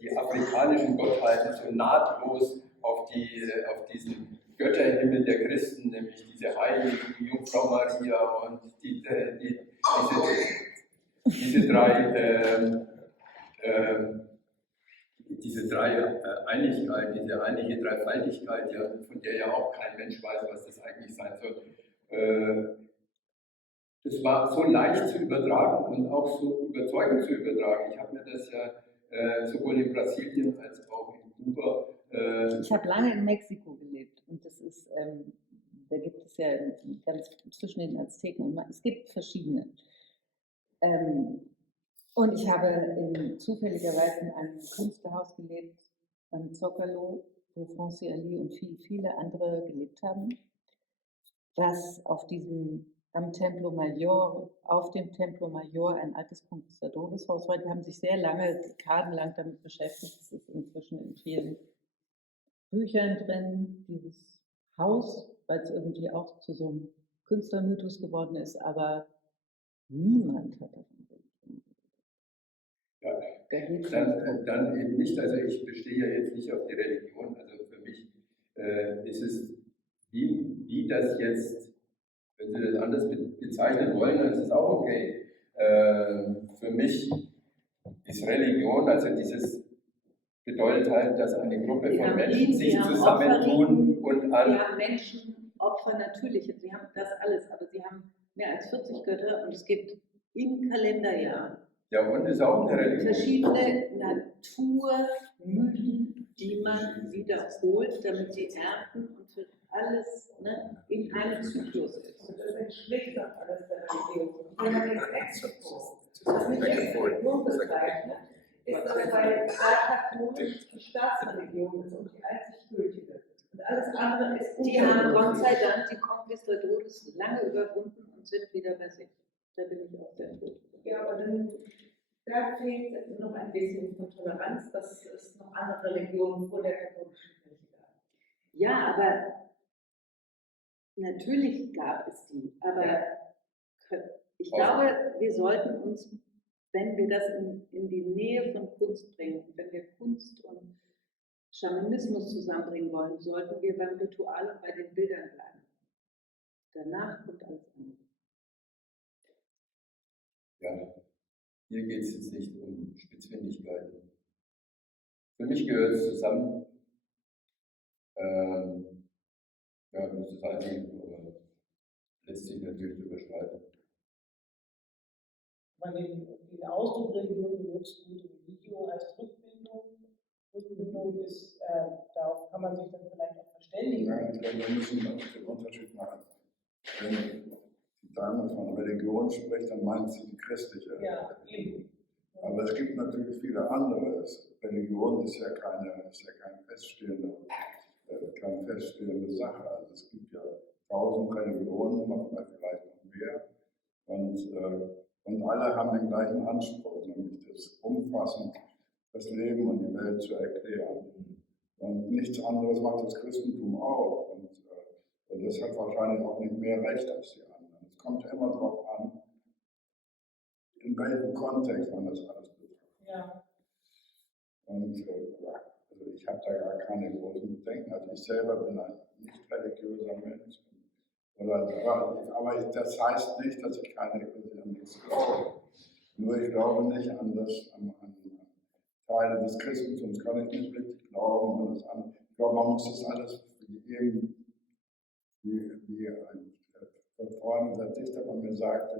die afrikanischen Gottheiten so nahtlos auf diesen Götterhimmel der Christen, nämlich diese Heiligen, die Jungfrau Maria und diese drei Einigkeit, diese einige Dreifaltigkeit, ja, von der ja auch kein Mensch weiß, was das eigentlich sein soll. Das war so leicht zu übertragen und auch so überzeugend zu übertragen. Ich habe mir das ja sowohl in Brasilien als auch in Kuba. Ich habe lange in Mexiko gelebt und das ist, da gibt es ja ganz zwischen den Azteken und es gibt verschiedene. Und ich habe zufälligerweise in einem Künstlerhaus gelebt, am Zocalo, wo Francis Ali und viele andere gelebt haben, was am Templo Mayor, auf dem Templo Mayor ein altes Conquistadores-Haus war. Die haben sich sehr lange, dekadenlang damit beschäftigt. Das ist inzwischen in vielen Büchern drin, dieses Haus, weil es irgendwie auch zu so einem Künstlermythos geworden ist, aber niemand hat davon gesprochen. Ja, dann eben nicht, also ich bestehe ja jetzt nicht auf die Religion, also für mich ist es, wie das jetzt, wenn Sie das anders bezeichnen wollen, dann ist es auch okay. Für mich ist Religion, also dieses bedeutet halt, dass eine Gruppe von Menschen sich zusammentun und an... Sie haben Menschenopfer natürlich, sie haben das alles, aber sie haben mehr als 40 Götter und es gibt im Kalenderjahr Ja, und ist auch eine Religion. verschiedene Naturmythen, die man wiederholt, damit sie ernten und für alles in einem Zyklus ist. Das entspricht doch alles der Religion. Wenn man jetzt Exodus, was mich jetzt Religion bezeichnet, ist das, weil katholisch die Staatsreligion ist und die einzig gültige. Und alles andere ist Die haben Gott sei Dank die Conquistadores lange überwunden und sind wieder bei sich. Da bin ich auch sehr gut. Ja, aber dann da fehlt noch ein bisschen von Toleranz, dass es noch andere Religionen vor der katholischen Kirche gab. Ja, aber natürlich gab es die. Aber ich glaube, wir sollten uns, wenn wir das in die Nähe von Kunst bringen, wenn wir Kunst und Schamanismus zusammenbringen wollen, sollten wir beim Ritual und bei den Bildern bleiben. Danach kommt alles andere. Ja, hier geht es jetzt nicht um Spitzfindigkeiten. Für mich gehört es zusammen. Ja, das ist eigentlich, aber lässt sich natürlich überschreiten. Man den Ausdruck Religion benutzt gut im Video als Rückbildung. Rückbildung ist, darauf kann man sich dann vielleicht auch verständigen. Ja, ich glaube, wir müssen den Unterschied machen. Wenn die Dame von Religion spricht, dann meint sie die christliche. Ja, eben. Aber es gibt natürlich viele andere. Religion ist ja keine feststehende Sache. Also es gibt ja 1000 Religionen, manchmal vielleicht noch mehr. Und alle haben den gleichen Anspruch, nämlich das umfassend das Leben und die Welt zu erklären. Und nichts anderes macht das Christentum auch. Und das hat wahrscheinlich auch nicht mehr Recht als die anderen. Es kommt immer darauf an, in welchem Kontext man das alles betrachtet. Ja. Und also ich habe da gar keine großen Bedenken. Also ich selber bin ein nicht religiöser Mensch. Aber das heißt nicht, dass ich an nichts glaube. Nur ich glaube nicht an Teile des Christentums, kann ich nicht richtig glauben. Und ich glaube, man muss das alles eben, wie ein befreundeter Dichter von mir sagt,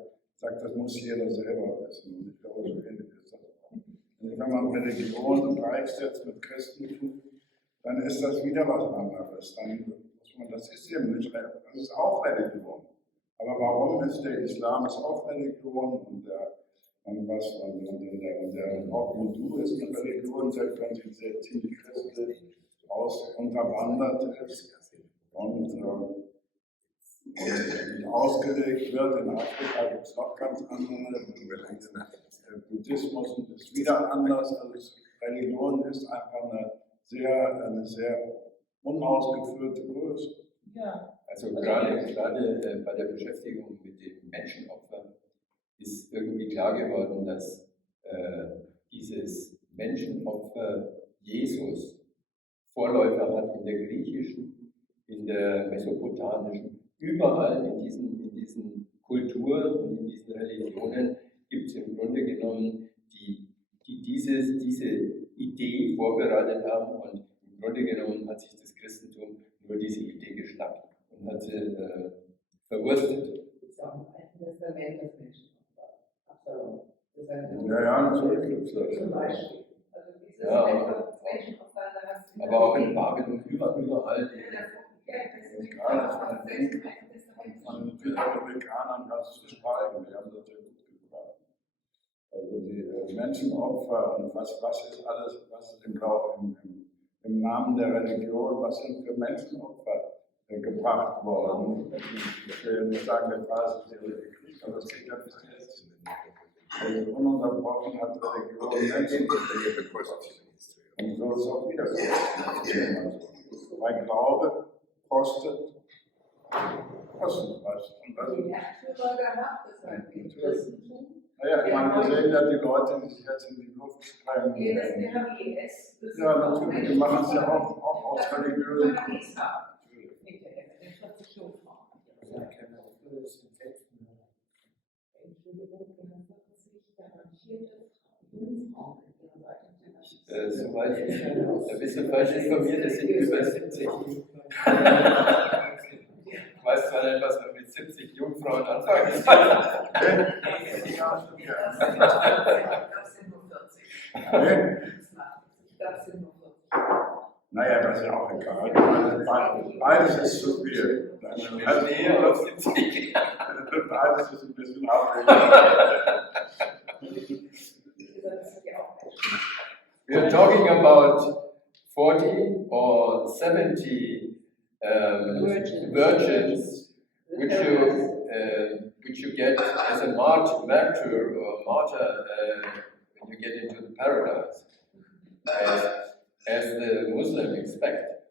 das muss jeder selber wissen. Und ich glaube, so ähnlich ist das auch. Und wenn man Religion gleichsetzt mit Christentum, dann ist das wieder was anderes. Das ist eben nicht, das ist auch Religion. Aber warum ist der Islam ist auch Religion und der auch Hindu ist eine Religion, selbst wenn sie sehr ziemlich christlich unterwandert ist und ausgelegt wird. In Afrika gibt es noch ganz andere. Buddhismus ist wieder anders. Also Religion ist einfach eine sehr unausgeführte Größe. Ja. Also gerade bei der Beschäftigung mit dem Menschenopfer ist irgendwie klar geworden, dass dieses Menschenopfer Jesus Vorläufer hat in der griechischen, in der mesopotamischen, überall in diesen Kulturen und in diesen Religionen gibt es im Grunde genommen, die diese Idee vorbereitet haben, und im Grunde genommen hat sich das Christentum nur diese Idee geschnappt und hat sie verwurstet. Testament das Menschenopfer. Absolut. Ja, natürlich gibt es das. Zum Beispiel. Also dieses Ja, Menschenopfer, da hast du aber auch in Babylon überall. Von den Südamerikanern kannst du schweigen, die haben das sehr gut gebracht. Also die Menschenopfer und was ist alles, was im Namen der Religion, was sind für Menschenopfer gebracht worden. Ich will nicht sagen, der Phase ist Krieg, aber es geht ja bis jetzt. Also ununterbrochen hat Religion Menschen gekostet. Und so ist es auch wieder so. Mein Glaube kostet was. Und das die Märtyrer gemacht, das war im Christentum. naja, ich meine, wir sehen ja die Leute, die sich jetzt in die Luft sprengen. Wir haben IS. Ja, natürlich, die machen es ja auch aus religiösen. Soweit da bist du falsch informiert, das sind über 70. Ich weiß zwar nicht, was man mit 70 Jungfrauen anfangen soll. Ich glaube, es sind nur 40. Ich glaube, es sind nur 40. Naja, das ist ja auch egal. Beides ist zu viel. Nee, auf 70. Beides ist ein bisschen abhängig. We are talking about 40 or 70 virgins which you get as a martyr or martyr when you get into the paradise, as the Muslims expect.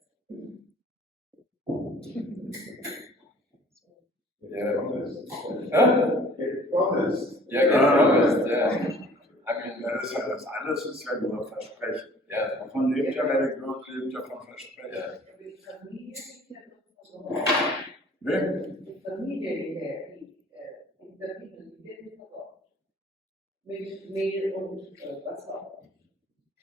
Yeah. Huh? Get promised. Yeah, get promised, yeah. I mean, das alles ist ja nur Versprechen. Yeah. Davon lebt ja Religion, lebt ja von Versprechen. Yeah. Die Familie ist ja noch Ne? die Familie, die in der Bibel wird versorgt. Mit Mehl und Wasser.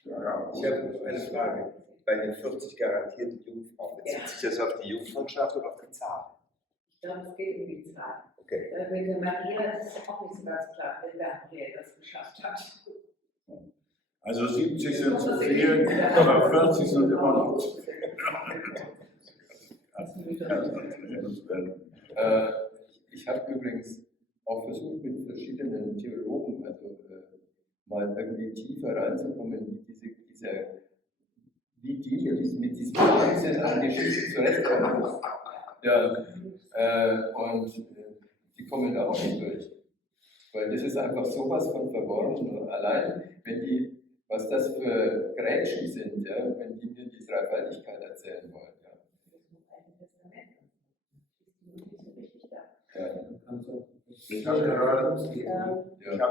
Ja. Ich habe eine Frage. Bei den 40 garantierten Jungfrauen, bezieht sich das auf die Jungfranschaft oder auf die Zahl? Ich glaube, es geht um die Zahl. Okay. Mit der Maria ist es auch nicht so ganz klar, wenn der Maria das geschafft hat. Also 70 sind zu viel, aber 40 sind immer noch zu viel. Ich habe übrigens auch versucht, mit verschiedenen Theologen mal irgendwie tiefer reinzukommen, wie die mit diesem Wahnsinn an Geschichten zurechtkommen. Ja, und die kommen da auch nicht durch. Weil das ist einfach sowas von verworren. Und allein, wenn die was das für Grätschen sind, ja, wenn die mir die Dreifaltigkeit erzählen wollen. Ja. Ich habe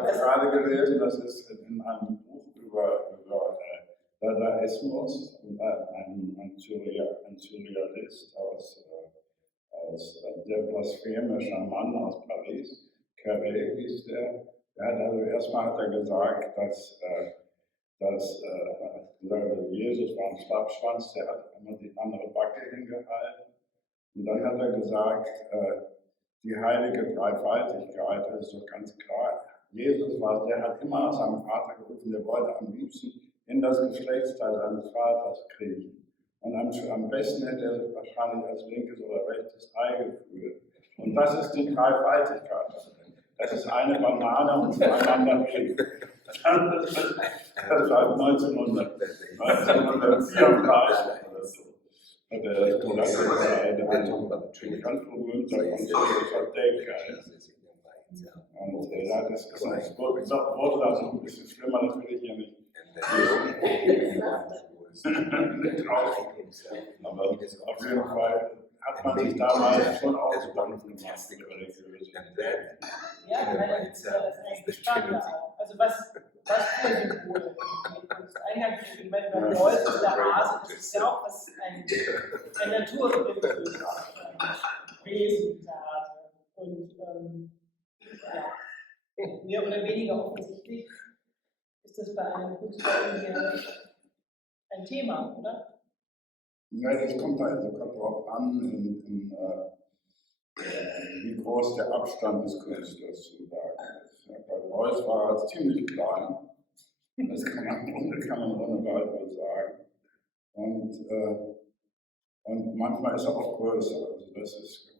gerade gelesen, das ist in einem Buch über Dadaismus, ein Surrealist aus der blaspheme Shaman aus Paris, Carré hieß der. Erstmal hat er gesagt, dass Jesus war ein Schlappschwanz, der hat immer die andere Backe hingehalten. Und dann hat er gesagt, die heilige Dreifaltigkeit, das ist doch ganz klar. Jesus der hat immer nach seinem Vater gerufen, der wollte am liebsten in das Geschlechtsteil seines Vaters kriechen. Und am besten hätte er sich wahrscheinlich als linkes oder rechtes Ei gefühlt. Und das ist die Dreifaltigkeit. Das ist eine Banane und zueinander reden. Das war 1934 oder so. Der ganz berühmter französischer Denker. Und das wurde dann noch ein bisschen schlimmer, das will ich ja nicht. Aber auf jeden Fall hat man sich damals schon auch Gedanken gemacht über religiöse. Ja, das ist eigentlich spannend. Also was für Symbole? Eingangs, ich meine, beim Wolf und der Hase, das ist ja auch was ein naturreligiöses Wesen, der Hase. Und mehr oder weniger offensichtlich ist das bei einem Künstler hier ein Thema, oder? Ja, das kommt darauf an, wie groß der Abstand des Künstlers zu sagen ist. Ja, bei Beuys war er ziemlich klein, das kann man ohne weiteres sagen. Und manchmal ist er auch größer, also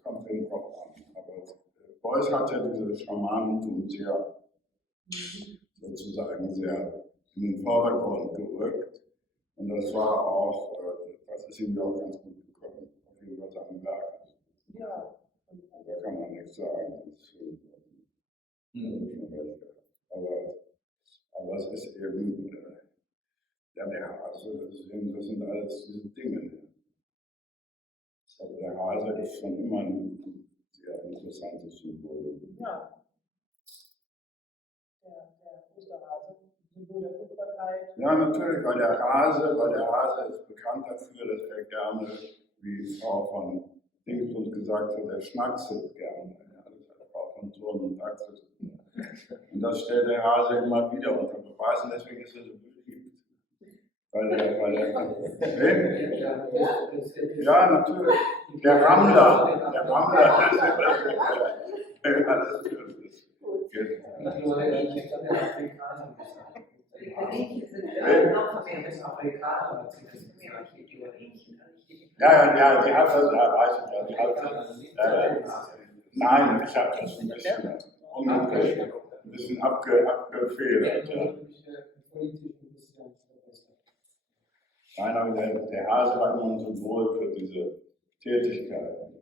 kommt eben drauf an. Aber Beuys hat ja dieses Schamanentum sozusagen sehr in den Vordergrund gerückt. Und das war auch, das ist ihm ja auch ganz gut gekommen, auf jeden Fall seinem Werk. Ja. Da kann man nichts sagen. Aber es ist eben, der Hase, das sind alles diese Dinge. Aber der Hase ist schon immer ein sehr interessantes Symbol. Ja. Der Osterhase, Symbol der Fruchtbarkeit. Ja, natürlich, weil der Hase ist bekannt dafür, dass er gerne, wie Frau von Dingsbus gesagt hat, er schnackselt gerne. Ja, das hat Frau von Thurn und Axel. Und das stellt der Hase immer wieder unter Beweis und deswegen ist er so beliebt. Ja, natürlich. Der Rammler. Ja, die hat das erreicht. Nein, ich habe das ein bisschen abgefedert. Ja. Nein, aber der Hase war immer ein Symbol für diese Tätigkeit.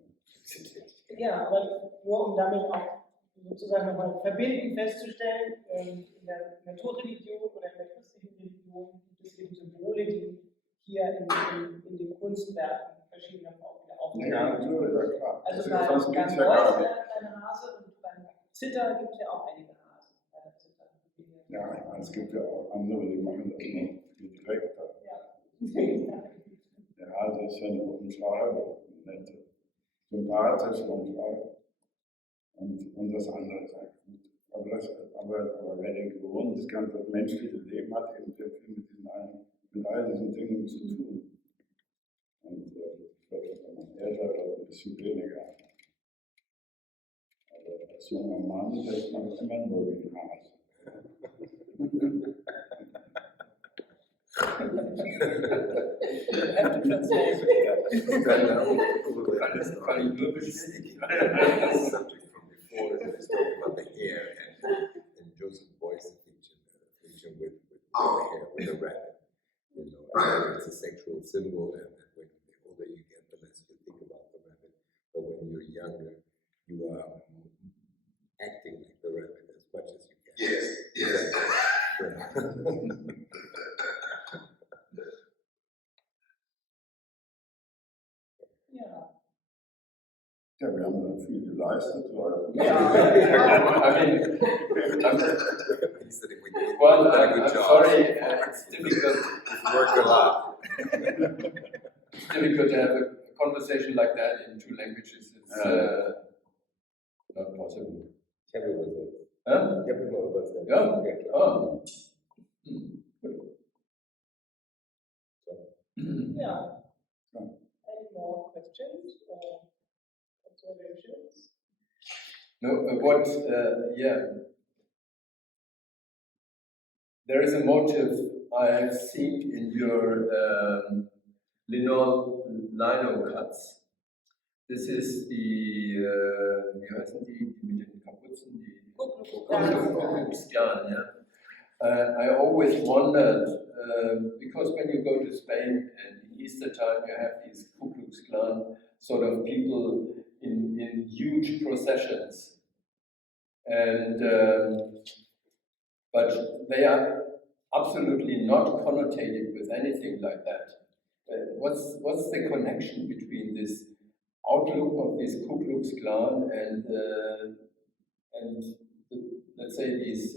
Ja, aber nur um damit auch sozusagen nochmal verbindend festzustellen, in der Naturreligion oder in der christlichen Religion gibt es eben Symbole, die hier in den Kunstwerken verschiedener Formen wieder auftreten. Ja, natürlich, ja klar. Also beim Beuys der kleine Hase und beim Zither gibt es ja auch einige Hasen. Ja, es gibt ja auch andere, die machen das noch viel direkter. Ja. Der Hase ist ja nur ein Schreiber, nett, sympathisch und Schreiber. Und das andere ist eigentlich gut. Aber Religion, das ganze menschliche Leben hat eben sehr viel mit all diesen Dingen zu tun. Und wenn man älter wird, ein bisschen weniger. Aber als junger Mann denkt man immer nur wie ein Hase. Let's talk about the hair and Joseph Beuys' fiction with the hair, with the rabbit. You know, it's a sexual symbol, and when the older you get, the less you think about the rabbit. But when you're younger, you are acting like the rabbit as much as you can. Yes. viel geleistet, weil I mean, well, I'm sorry, it's difficult. Worked a lot. It's difficult to have a conversation like that in two languages. It's not possible. Ich habe übersetzt. Huh? Ich habe immer übersetzt. Yeah? Ja, klar. Oh. Yeah. Any more questions or observations? No, yeah. There is a motive I have seen in your lino cuts. This is the, wie heißen die mit den Kapuzen? Die Kuckucksklern, yeah. I always wondered, because when you go to Spain and in Easter time you have these Kuckucksklan sort of people in huge processions. And but they are absolutely not connotated with anything like that. What's the connection between this outlook of this Ku Klux Klan and let's say these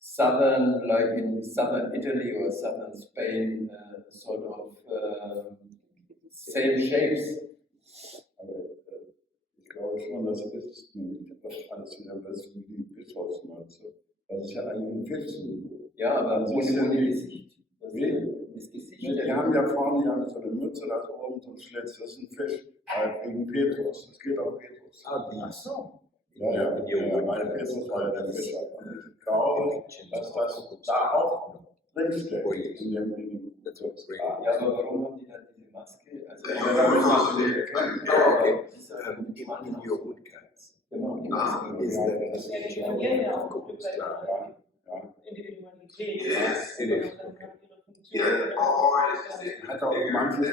southern, like in southern Italy or southern Spain, sort of same shapes? ich glaube schon, das ist nämlich das alles wieder das wie die Bischofsmütze. Das ist ja eigentlich ein Fischsymbol. Ja, aber ohne Gesicht. Das Gesicht. Die haben ja vorne ja so eine Mütze, da ist oben so ein Schlitz, das ist ein Fisch. Wegen Petrus. Das geht auf Petrus. Ah, die. Ach so. Ja, meine Petrus war ja der Fisch. Und ich glaube, dass das da auch drinsteckt. In dem Ja, aber warum haben die dann diese Maske? Also, ja, damit man sie nicht erkennen. In your woodcuts. Genau, die Is Maske. that Individualität. Yes. Yeah. Hat auch manche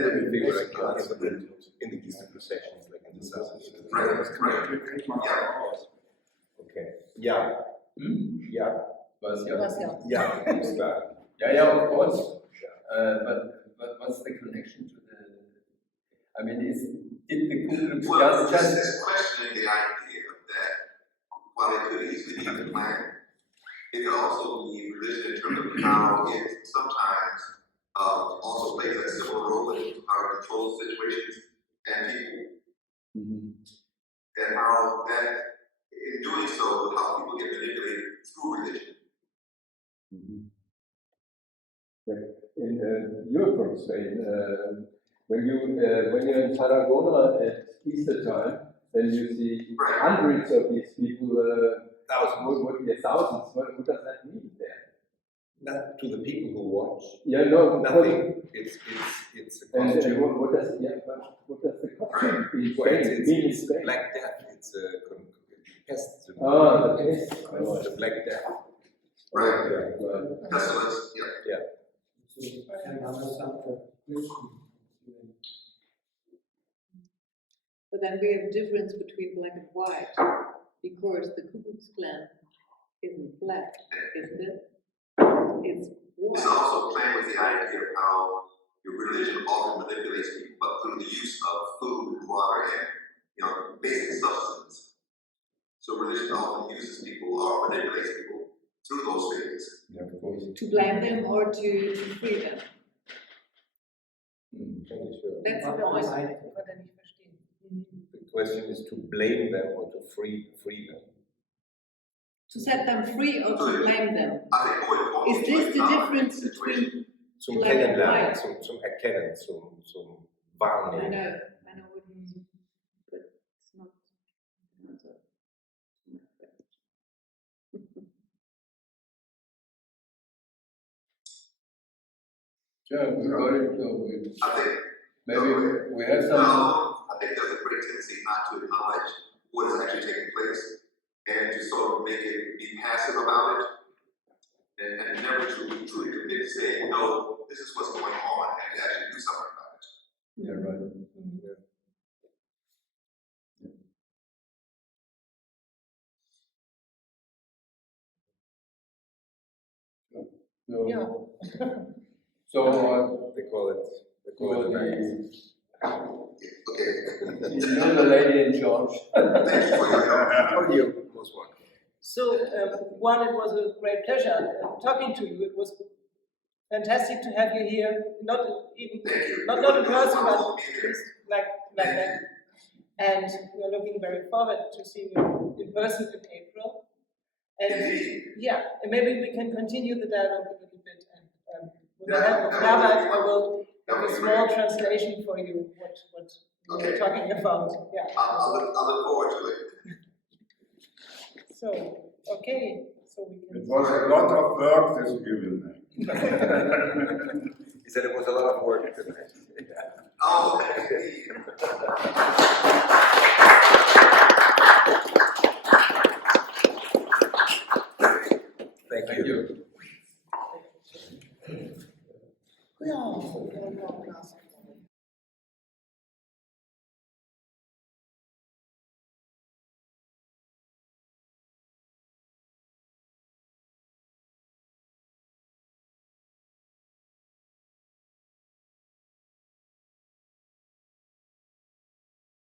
in the Easter processions, like in the South. kriegt man auch raus. Okay. Ja. Ja. Was ja. Ja, ist klar. Yeah, of course. But what's the connection to the? I mean, did the Ku Klux Well, Klan this just? is questioning the idea that while it could easily be a plan, it could also be religion in terms of how it sometimes also plays a similar role in how it controls situations and people. And how that, in doing so, how people get manipulated through religion. You're from Spain. When you're in Tarragona at Easter time, then you see hundreds of these people. Thousands. What does that mean there? Not to the people who watch. Yeah, no, Nothing. It's a And costume. what does the costume in Spain mean in It's Spain? Black Death. It's a pest. The pest. The Black Death. Right. Right. That's what it's, yeah. But then we have a difference between black and white, because the Ku Klux Klan isn't black, isn't it? It's This white. also playing with the idea of how your religion often manipulates people, but through the use of food and water and basic substance. So religion often uses people or manipulates people through those things. Yeah, of course. To blame them or to free them. That's the point. The question is to blame them or to free them. To set them free or to blame them. I think more important Is this the difference between Zum black and Kennenlernen, white? zum Erkennen, zum I Wahrnehmen. know what you mean, but it's not so. Yeah, we got it. So I think maybe we have some. I think there's a great tendency not to acknowledge what is actually taking place and to sort of make it be passive about it and never truly commit to saying, no, this is what's going on and to actually do something about it. Yeah, right. Yeah. So They call it the Okay. You're the lady in charge. Thank you for your help. How are you? Most welcome. So, Juan, it was a great pleasure talking to you. It was fantastic to have you here, not in person, but just like that. And we are looking very forward to seeing you in person in April. And yeah, and maybe we can continue the dialogue a little bit. And with the help of Herbert, I will have a small translation for you what we were talking about. Yeah. I'll look forward to it. So, okay. So we can. It was a lot of work this evening. He said it was a lot of work tonight. Oh, Thank Thank you. you. Ja,